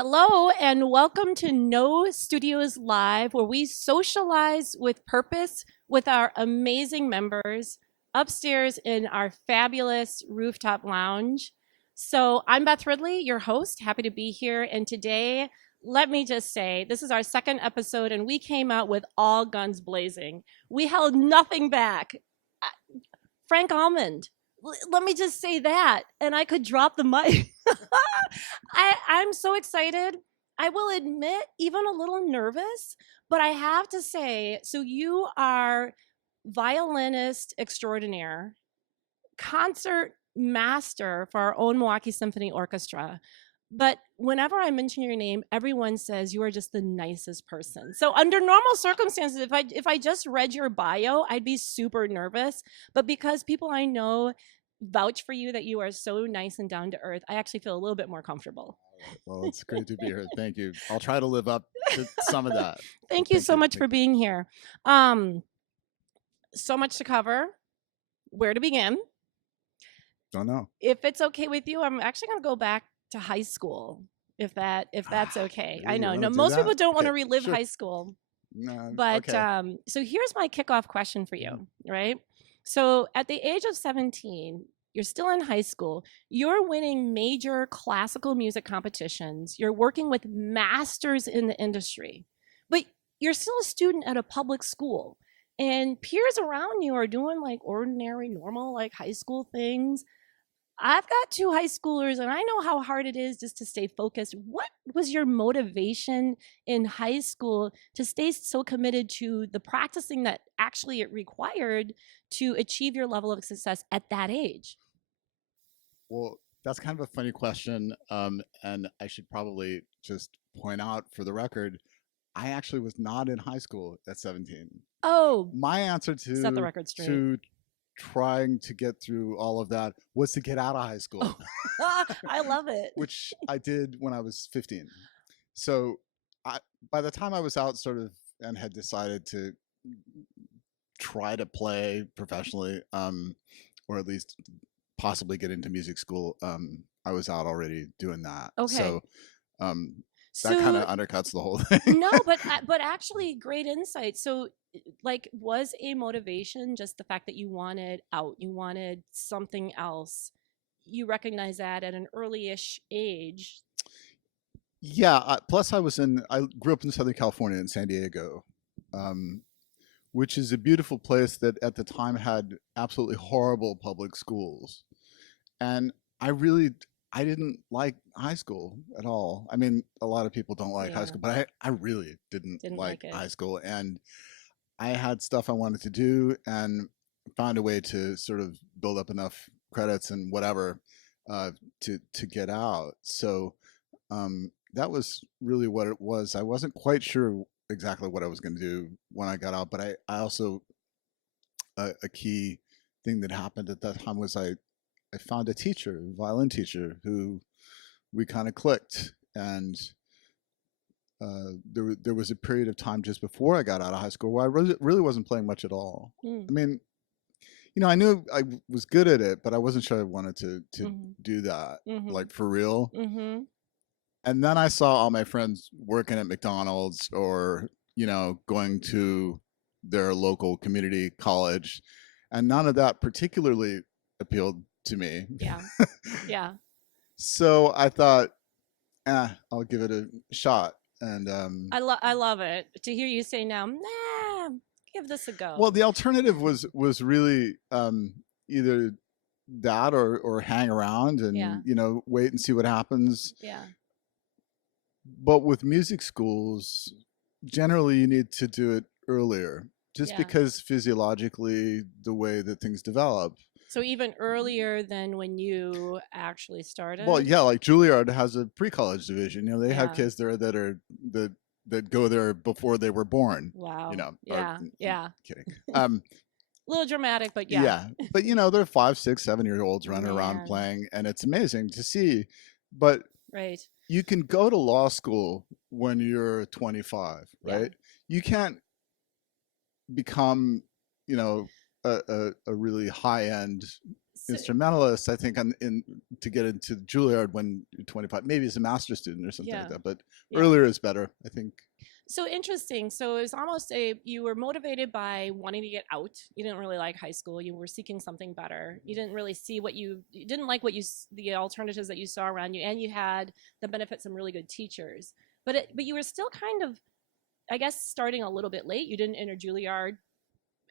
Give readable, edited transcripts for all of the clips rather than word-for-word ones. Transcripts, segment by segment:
Hello, and welcome to No Studios Live, where we socialize with purpose with our amazing members upstairs in our fabulous rooftop lounge. So, I'm Beth Ridley, your host. Happy to be here. And today, let me just say, this is our second episode, and we came out with all guns blazing. We held nothing back. Frank Almond. Let me just say that, and I could drop the mic. I'm so excited. I will admit, even a little nervous, but I have to say, so you are violinist extraordinaire, concert master for our own Milwaukee Symphony Orchestra. But whenever I mention your name, everyone says you are just the nicest person. So under normal circumstances, if I just read your bio, I'd be super nervous. But because people I know vouch for you that you are so nice and down to earth, I actually feel a little bit more comfortable. Well, it's great to be here. Thank you. I'll try to live up to some of that. Thank you so much for being here. So much to cover. Where to begin? Don't know. If it's okay with you, I'm actually going to go back to high school, if that's okay. I know, no, most people don't want to relive high school. No, but okay. So here's my kickoff question for you, right? So at the age of 17, you're still in high school. You're winning major classical music competitions. You're working with masters in the industry, but you're still a student at a public school. And peers around you are doing like ordinary, normal, like high school things. I've got two high schoolers, and I know how hard it is just to stay focused. What was your motivation in high school to stay so committed to the practicing that actually it required to achieve your level of success at that age? Well, that's kind of a funny question. And I should probably just point out for the record, I actually was not in high school at 17. Oh, my answer set the record straight. to trying to get through all of that was to get out of high school. I love it. Which I did when I was 15. So by the time I was out sort of and had decided to try to play professionally, or at least possibly get into music school, I was out already doing that. Okay. So that kind of undercuts the whole thing. No, but actually great insight. So like, was a motivation just the fact that you wanted out, you wanted something else? You recognize that at an early-ish age. Yeah. Plus I grew up in Southern California in San Diego, which is a beautiful place that at the time had absolutely horrible public schools. And I didn't like high school at all. I mean, a lot of people don't like high school, but I really didn't like high school. And I had stuff I wanted to do and found a way to sort of build up enough credits and whatever to get out. So that was really what it was. I wasn't quite sure exactly what I was going to do when I got out, but I also, a key thing that happened at that time was I found a teacher, a violin teacher, who we kind of clicked. And there was a period of time just before I got out of high school where I really wasn't playing much at all. I mean, I knew I was good at it, but I wasn't sure I wanted to do that, like for real. And then I saw all my friends working at McDonald's or, going to their local community college. And none of that particularly appealed to me. Yeah. Yeah. So I thought, I'll give it a shot. And I love it to hear you say now, nah, give this a go. Well, the alternative was really either that or hang around and wait and see what happens. Yeah. But with music schools, generally you need to do it earlier, just because physiologically the way that things develop. So even earlier than when you actually started? Well, yeah, like Juilliard has a pre-college division. They have kids there that go there before they were born. Wow. Yeah. Kidding. A little dramatic, but yeah. Yeah. But they're 5, 6, 7-year-olds running around playing, and it's amazing to see. But right. You can go to law school when you're 25, right? Yeah. You can't become, a really high-end So, instrumentalist, I think, to get into Juilliard when you're 25, maybe as a master's student or something like yeah, that. But yeah. earlier is better, I think. So interesting. So it was almost you were motivated by wanting to get out. You didn't really like high school. You were seeking something better. You didn't really see you didn't like the alternatives that you saw around you, and you had the benefits of some really good teachers. But you were still kind of, I guess, starting a little bit late. You didn't enter Juilliard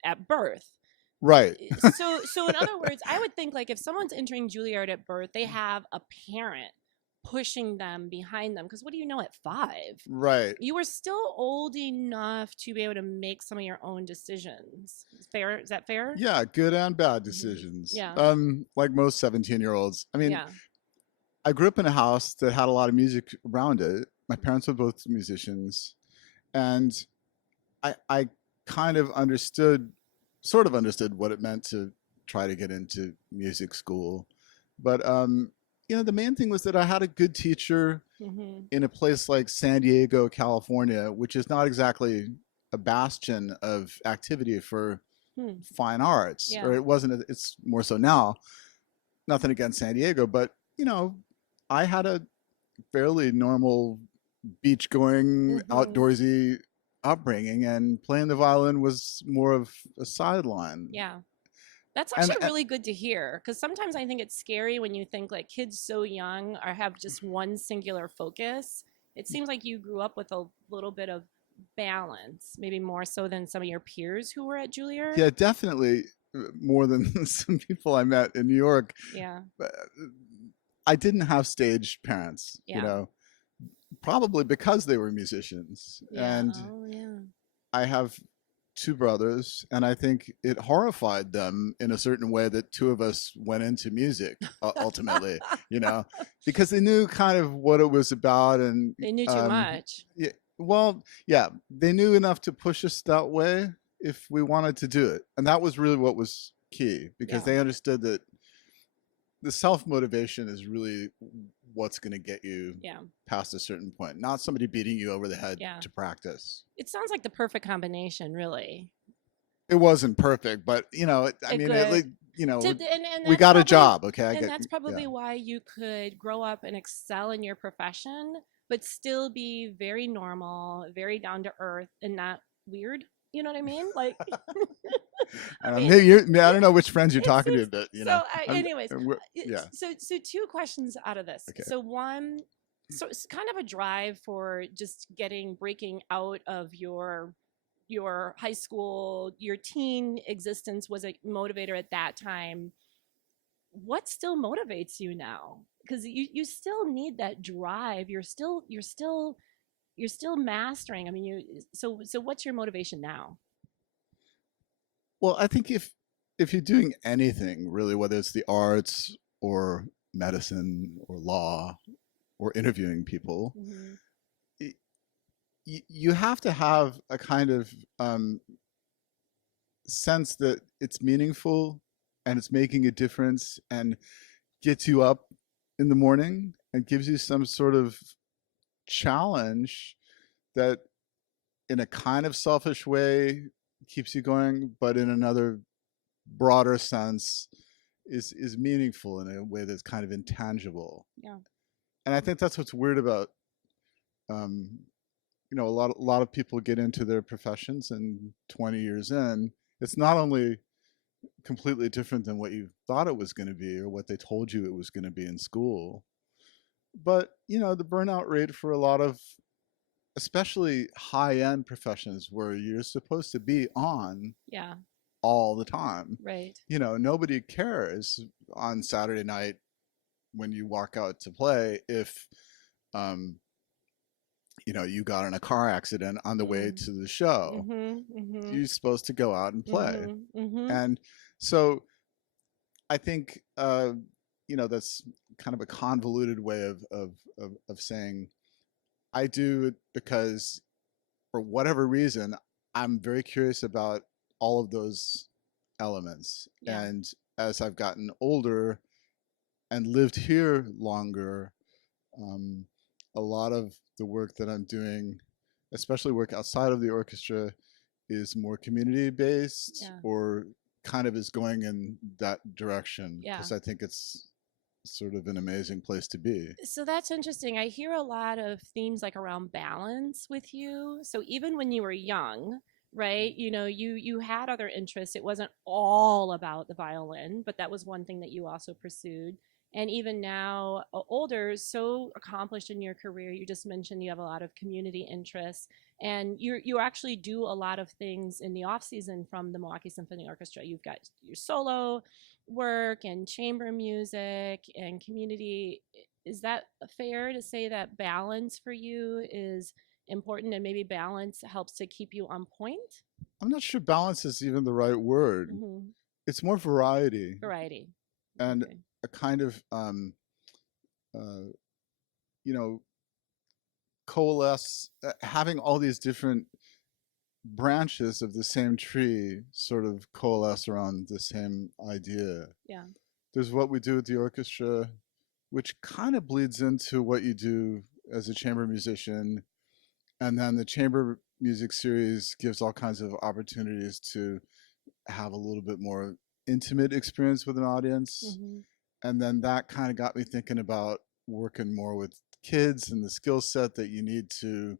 at birth. Right. So in other words, I would think like if someone's entering Juilliard at birth, they have a parent pushing them behind them, because what do you know at 5? Right. You were still old enough to be able to make some of your own decisions. Fair? Is that fair? Yeah, good and bad Mhm. decisions. Yeah. Like most 17-year-olds. I mean, Yeah. I grew up in a house that had a lot of music around it. My parents were both musicians, and I kind of sort of understood what it meant to try to get into music school. But the main thing was that I had a good teacher Hmm. in a place like San Diego, California, which is not exactly a bastion of activity for Hmm. fine arts, Yeah. or it wasn't. It's more so now. Nothing against San Diego, but I had a fairly normal beach going, Hmm. outdoorsy upbringing, and playing the violin was more of a sideline. Yeah. That's And, actually really good to hear, because sometimes I think it's scary when you think like kids so young are have just one singular focus. It seems like you grew up with a little bit of balance, maybe more so than some of your peers who were at Juilliard. yeah, definitely more than some people I met in New York. Yeah. uh, I didn't have stage parents, Yeah. probably because they were musicians. Yeah. And Oh, yeah. I have two brothers, and I think it horrified them in a certain way that two of us went into music ultimately, you know, because they knew kind of what it was about. And They knew too much. yeah, well, yeah, they knew enough to push us that way if we wanted to do it. And that was really what was key, because Yeah. they understood that the self motivation is really what's going to get you Yeah. past a certain point, not somebody beating you over the head Yeah. to practice. It sounds like the perfect combination, really. It wasn't perfect, but I It mean, it, good. like, And we that's got a probably job. Okay, I and get. that's Yeah, probably why you could grow up and excel in your profession, but still be very normal, very down to earth, and not weird. You know what I mean? Like, I mean, maybe I don't know which friends you're talking to, it's but I'm. anyways. Yeah. So two questions out of this. Okay. So one, so it's kind of a drive for just breaking out of your high school, your teen existence was a motivator at that time. What still motivates you now? Because you still need that drive. You're still mastering. I mean, so what's your motivation now? Well, I think if you're doing anything really, whether it's the arts or medicine or law or interviewing people, Hmm. you have to have a kind of sense that it's meaningful and it's making a difference and gets you up in the morning and gives you some sort of challenge that in a kind of selfish way keeps you going, but in another broader sense is meaningful in a way that's kind of intangible. Yeah. And I think that's what's weird about um, a lot of people get into their professions, and 20 years in, it's not only completely different than what you thought it was going to be or what they told you it was going to be in school, but the burnout rate for a lot of especially high end professions where you're supposed to be on Yeah. all the time. Right. Nobody cares on Saturday night when you walk out to play if um, you got in a car accident on the way Mm. to the show. Mhm. Mhm. You're supposed to go out and play. Mhm. Mhm. And so I think that's kind of a convoluted way of saying I do it because for whatever reason I'm very curious about all of those elements. Yeah. And as I've gotten older and lived here longer, um, a lot of the work that I'm doing, especially work outside of the orchestra, is more community based Yeah. or kind of is going in that direction Yeah. because I think it's sort of an amazing place to be. So that's interesting. I hear a lot of themes like around balance with you. So even when you were young, right? You know, you had other interests. It wasn't all about the violin, but that was one thing that you also pursued. And even now, older, so accomplished in your career, you just mentioned you have a lot of community interests, and you actually do a lot of things in the off season from the Milwaukee Symphony Orchestra. You've got your solo work and chamber music and community. Is that fair to say that balance for you is important, and maybe balance helps to keep you on point? I'm not sure balance is even the right word. Mm-hmm. It's more variety Variety. and Okay. a kind of uh, you know, coalesce, having all these different branches of the same tree sort of coalesce around the same idea. Yeah. There's what we do with the orchestra, which kind of bleeds into what you do as a chamber musician. And then the chamber music series gives all kinds of opportunities to have a little bit more intimate experience with an audience. Mm-hmm. And then that kind of got me thinking about working more with kids and the skill set that you need to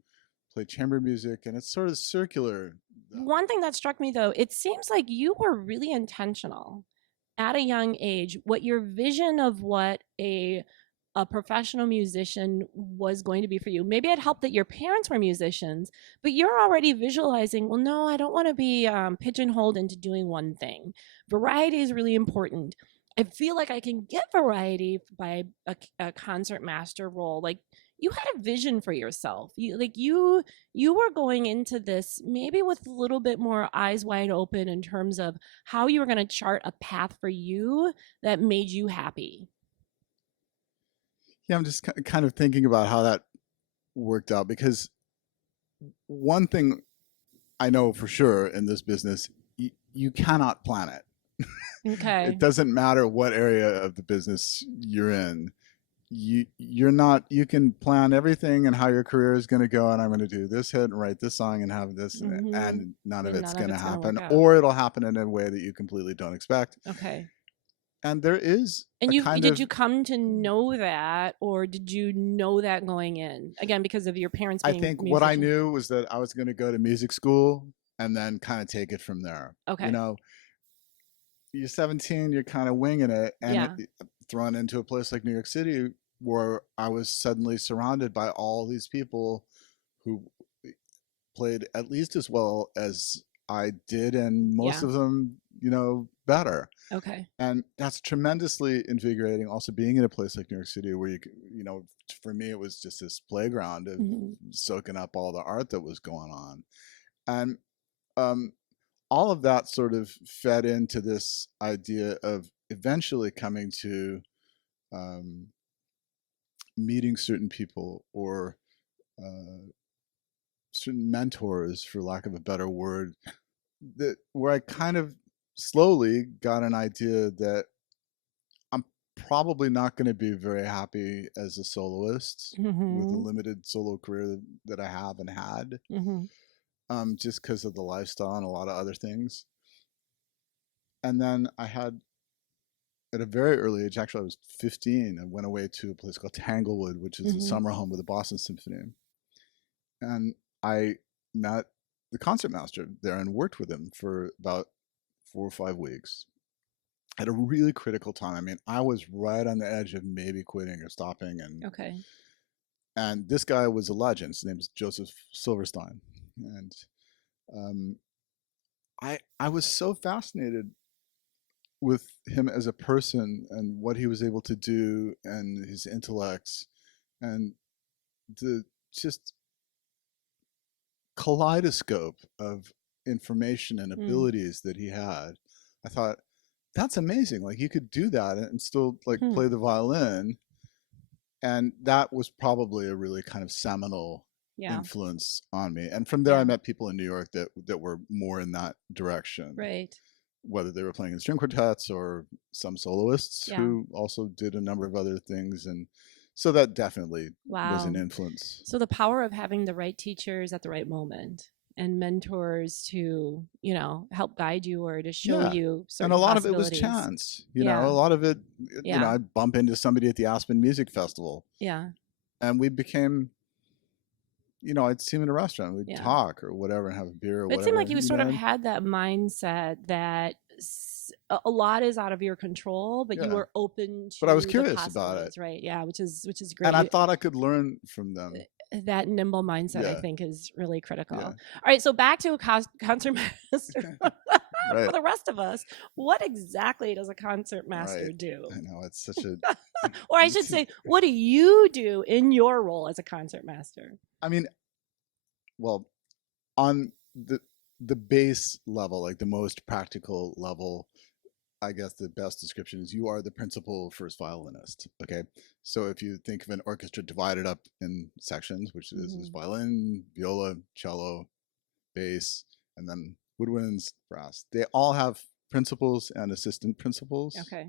play chamber music. And it's sort of circular. One thing that struck me though, it seems like you were really intentional at a young age. What your vision of what a professional musician was going to be for you. Maybe it helped that your parents were musicians, but you're already visualizing, well, no, I don't want to be pigeonholed into doing one thing. Variety is really important. I feel like I can get variety by a concert master role. Like you had a vision for yourself. You were going into this maybe with a little bit more eyes wide open in terms of how you were going to chart a path for you that made you happy. Yeah, I'm just kind of thinking about how that worked out because one thing I know for sure in this business, you cannot plan it. Okay. It doesn't matter what area of the business you're in. You're not, you can plan everything and how your career is going to go, and I'm going to do this hit and write this song and have this, Mm-hmm. and none of And it's none of going to it's going to work happen, out. or it'll happen in a way that you completely don't expect. Okay. And there is And a you kind did of, you come to know that, or did you know that going in? Again, because of your parents I being think what I musicians. knew was that I was going to go to music school and then kind of take it from there. You Okay. know, you're 17, you're kind of winging it, and Yeah. thrown into a place like New York City where I was suddenly surrounded by all these people who played at least as well as I did, and most Yeah. of them, you know, better. Okay. And that's tremendously invigorating. Also, being in a place like New York City, where you know, for me, it was just this playground of Mm-hmm. soaking up all the art that was going on, and um, all of that sort of fed into this idea of eventually coming to um, meeting certain people or uh, certain mentors, for lack of a better word, that where I kind of slowly got an idea that I'm probably not going to be very happy as a soloist with the Mm-hmm. limited solo career that I have and had, Mm-hmm. just because of the lifestyle and a lot of other things. And then I had, at a very early age, actually I was 15, I went away to a place called Tanglewood, which is a Mm-hmm. summer home of the Boston Symphony. And I met the concertmaster there and worked with him for about 4 or 5 weeks at a really critical time. I mean, I was right on the edge of maybe quitting or stopping, Okay. and this guy was a legend. His name is Joseph Silverstein, and um, I was so fascinated with him as a person and what he was able to do and his intellect and the just kaleidoscope of information and Mm. abilities that he had. I thought, that's amazing. Like, you could do that and still like Hmm. play the violin. And that was probably a really kind of seminal Yeah. influence on me. And from there, I Yeah. met people in New York that were more in that direction, Right. whether they were playing in string quartets or some soloists Yeah. who also did a number of other things. And so that definitely was an Wow. influence. So the power of having the right teachers at the right moment. and mentors to, help guide you or to show Yeah. you And a certain lot of it was possibilities. chance, Yeah. a lot of it, Yeah. I bump into somebody at the Aspen Music Festival Yeah. and we became, I'd see him in a restaurant, we'd Yeah. talk or whatever and have a beer or But it seemed whatever. like you sort of had that mindset that a lot is out of your control, but you Yeah. were open But I to was the curious about it. possibilities, right? Yeah, which is great. And I thought I could learn from them. That nimble mindset, I Yeah. think, is really critical. Yeah. All right, so back to a concertmaster. Right. For the rest of us, what exactly does a concertmaster Right. do? I know, it's such a Or I should say, what do you do in your role as a concertmaster? I mean, well, on the base level, like the most practical level, I guess the best description is you are the principal first violinist. Okay. So if you think of an orchestra divided up in sections, which is violin, viola, cello, bass, and then woodwinds, brass, they all have principals and assistant principals. Okay.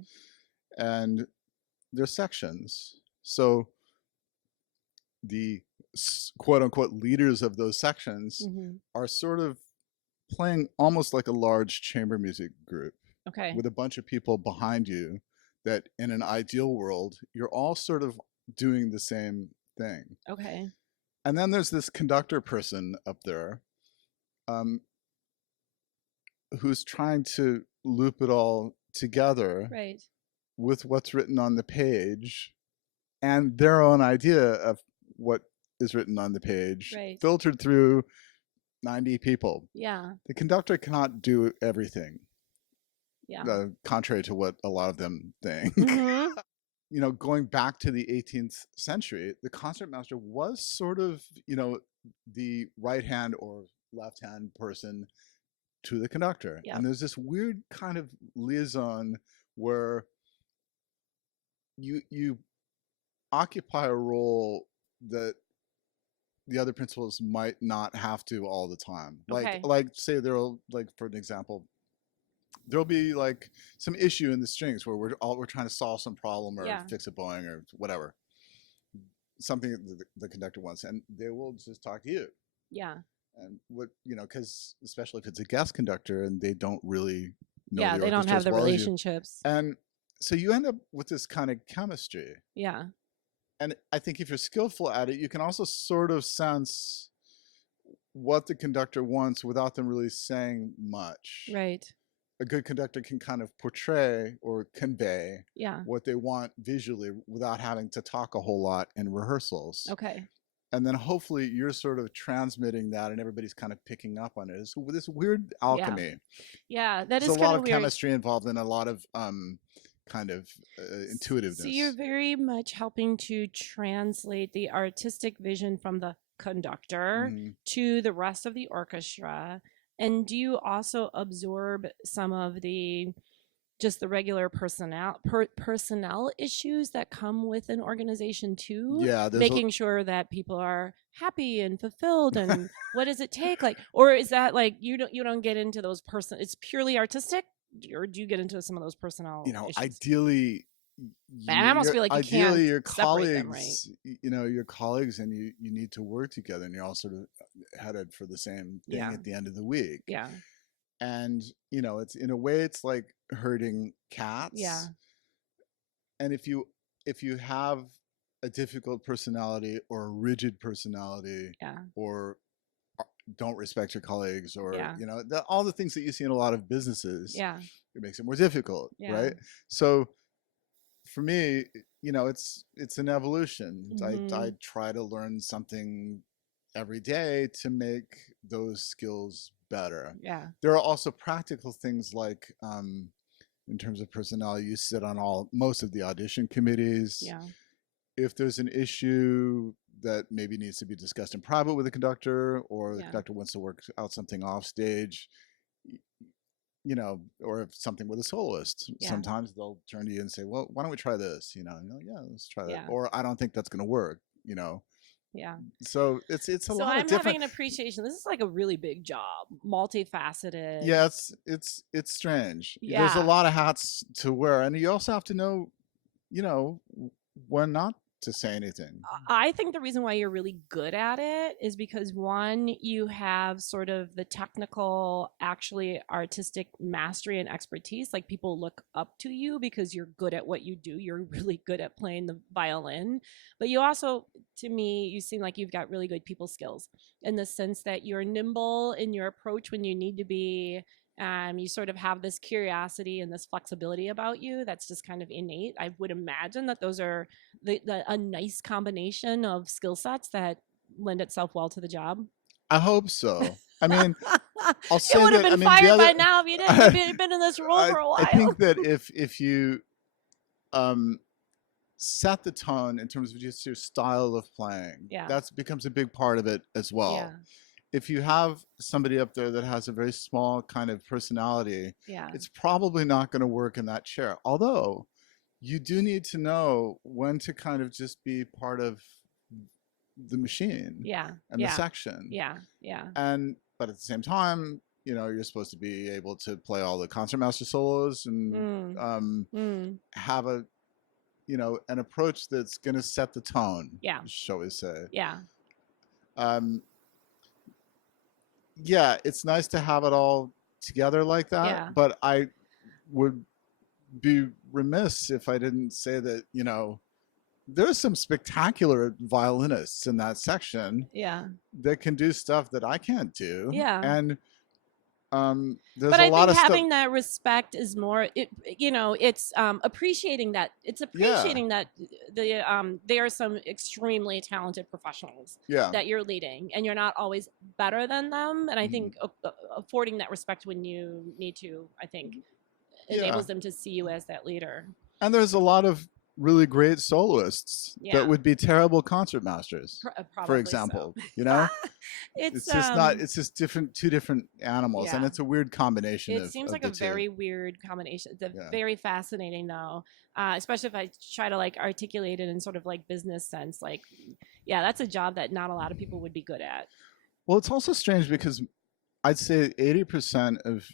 And they're sections. So the quote unquote leaders of those sections are sort of playing almost like a large chamber music group. Okay. With a bunch of people behind you that in an ideal world, you're all sort of doing the same thing. Okay. And then there's this conductor person up there who's trying to loop it all together right. with what's written on the page and their own idea of what is written on the page, right. filtered through 90 people. Yeah. The conductor cannot do everything. Yeah. Contrary to what a lot of them think. Going back to the 18th century, the concertmaster was sort of, the right hand or left hand person to the conductor. Yep. And there's this weird kind of liaison where you occupy a role that the other principals might not have to all the time. Like say there'll, like for an example, there'll be like some issue in the strings where we're trying to solve some problem or fix a bowing or whatever, something the conductor wants, and they will just talk to you. Yeah. And what because especially if it's a guest conductor and they don't really know the they don't have the relationships, and so you end up with this kind of chemistry. Yeah. And I think if you're skillful at it, you can also sort of sense what the conductor wants without them really saying much. Right. A good conductor can kind of portray or convey what they want visually without having to talk a whole lot in rehearsals. Okay. And then hopefully you're sort of transmitting that and everybody's kind of picking up on it. It's this weird alchemy. Yeah, that is There's a lot of weird. chemistry involved and a lot of kind of intuitiveness. So you're very much helping to translate the artistic vision from the conductor to the rest of the orchestra. And do you also absorb some of the regular personnel issues that come with an organization too? Yeah, making sure that people are happy and fulfilled. And what does it take? Or is that you don't get into those it's purely artistic, or do you get into some of those personnel issues? Ideally, I almost feel like you can't your colleagues, them, right? Your colleagues, and you need to work together, and you're all sort of headed for the same thing at the end of the week. Yeah. And it's in a way it's like herding cats. Yeah. And if you have a difficult personality or a rigid personality, or don't respect your colleagues, or all the things that you see in a lot of businesses, it makes it more difficult, right? So for me, it's an evolution. I try to learn something every day to make those skills better. Yeah. There are also practical things like in terms of personnel, you sit on most of the audition committees. Yeah. If there's an issue that maybe needs to be discussed in private with the conductor, or the conductor wants to work out something off stage, or if something with a soloist, sometimes they'll turn to you and say, well, why don't we try this? Yeah, let's try that. Or I don't think that's going to work, Yeah. So it's a lot of different. So I'm having an appreciation. This is like a really big job, multifaceted. Yeah, it's strange. There's a lot of hats to wear, and you also have to know, when not to say anything. I think the reason why you're really good at it is because one, you have sort of the technical, actually artistic mastery and expertise. Like people look up to you because you're good at what you do. You're really good at playing the violin. But you also, to me, you seem like you've got really good people skills in the sense that you're nimble in your approach when you need to be. You sort of have this curiosity and this flexibility about you that's just kind of innate. I would imagine that those are a nice combination of skill sets that lend itself well to the job. I hope so. I mean, I'll say you would have that. been I mean, fired the other, by now if you didn't. If you'd been in this role for a while. I think that if you set the tone in terms of just your style of playing, Yeah. that becomes a big part of it as well. Yeah. If you have somebody up there that has a very small kind of personality, Yeah. it's probably not going to work in that chair. Although you do need to know when to kind of just be part of the machine Yeah. and the section. Yeah. Yeah. But at the same time, you know, you're supposed to be able to play all the concertmaster solos and have a, you know, an approach that's going to set the tone. Yeah. Shall we say? Yeah. Yeah, it's nice to have it all together like that. Yeah. But I would be remiss if I didn't say that, you know, there's some spectacular violinists in that section. Yeah. That can do stuff that I can't do. Yeah. And there's but a I lot think of having stuff. that respect is more, you know, it's appreciating that. It's appreciating that there are some extremely talented professionals that you're leading, and you're not always better than them. And I think affording that respect when you need to, I think, enables them to see you as that leader. And there's a lot of really great soloists that would be terrible concertmasters, for example. So. You know, it's just not. It's just two different animals, and it's a weird combination. It seems like a very weird combination. It's very fascinating, though, especially if I try to like articulate it in sort of like business sense. Like, yeah, that's a job that not a lot of people would be good at. Well, it's also strange because I'd say 80% of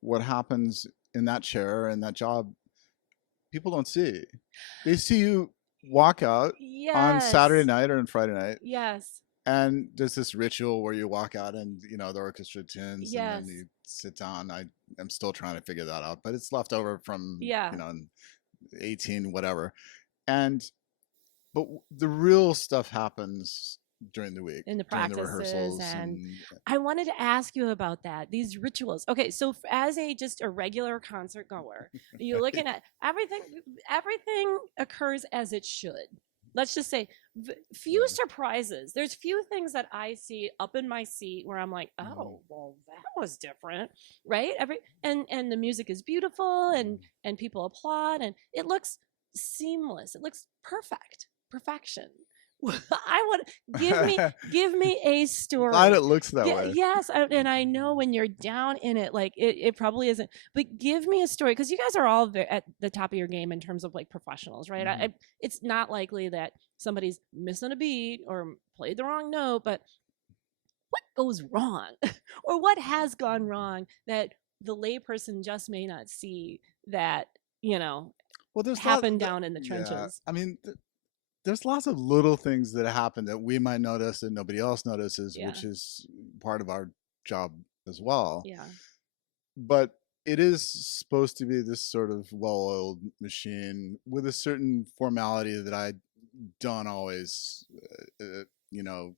what happens in that chair and that job, people don't see. They see you walk out on Saturday night or on Friday night. Yes. And there's this ritual where you walk out and, you know, the orchestra tunes and then you sit down. I am still trying to figure that out, but it's left over from, you know, 18, whatever. But the real stuff happens during the week, in the during practices, the rehearsals, and I wanted to ask you about that, these rituals. Okay, so as just a regular concert goer, you're looking at everything occurs as it should. Let's just say few surprises. There's few things that I see up in my seat where I'm like, oh, well, that was different, right? And the music is beautiful, and people applaud, and it looks seamless. It looks perfection. I want give me a story. Glad it looks that way. Yes, and I know when you're down in it, like it probably isn't. But give me a story, because you guys are all at the top of your game in terms of like professionals, right? It's not likely that somebody's missing a beat or played the wrong note, but what goes wrong, or what has gone wrong that the layperson just may not see, that happened down in the trenches. Yeah. I mean. There's lots of little things that happen that we might notice and nobody else notices, which is part of our job as well. Yeah. But it is supposed to be this sort of well-oiled machine with a certain formality that I don't always,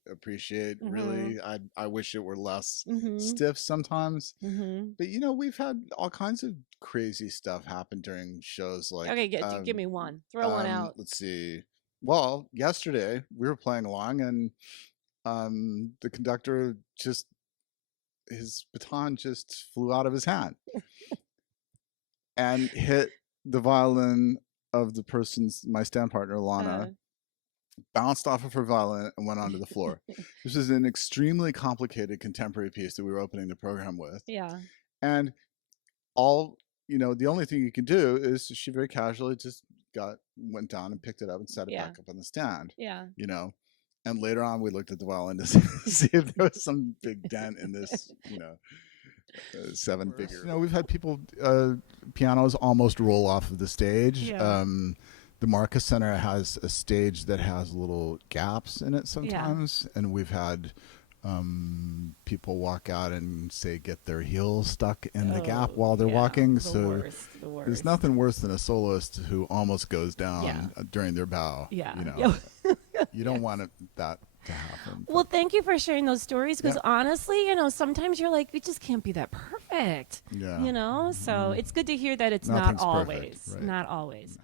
appreciate. Really, I wish it were less stiff sometimes. But we've had all kinds of crazy stuff happen during shows. Like, okay, give me one. Throw one out. Let's see. Well, yesterday we were playing along, and the conductor his baton just flew out of his hand and hit the violin of my stand partner, Lana, bounced off of her violin and went onto the floor. This is an extremely complicated contemporary piece that we were opening the program with. Yeah. And the only thing you can do is she very casually just went down and picked it up and set it back up on the stand. Yeah. And later on we looked at the violin to see if there was some big dent in this, 7-figure. We've had pianos almost roll off of the stage. Yeah. the Marcus Center has a stage that has little gaps in it Yeah. sometimes, and we've had people walk out and say get their heels stuck in the gap Oh, while they're yeah, walking. the So worst, the there's worst. nothing worse than a soloist who almost goes down Yeah. during their bow. Yeah. You know, Yeah. you don't want that to happen. Well, thank you for sharing those stories because Yeah. honestly, sometimes you're like, we just can't be that perfect. Yeah. So it's good to hear that it's Nothing's not perfect, always. right. Not always.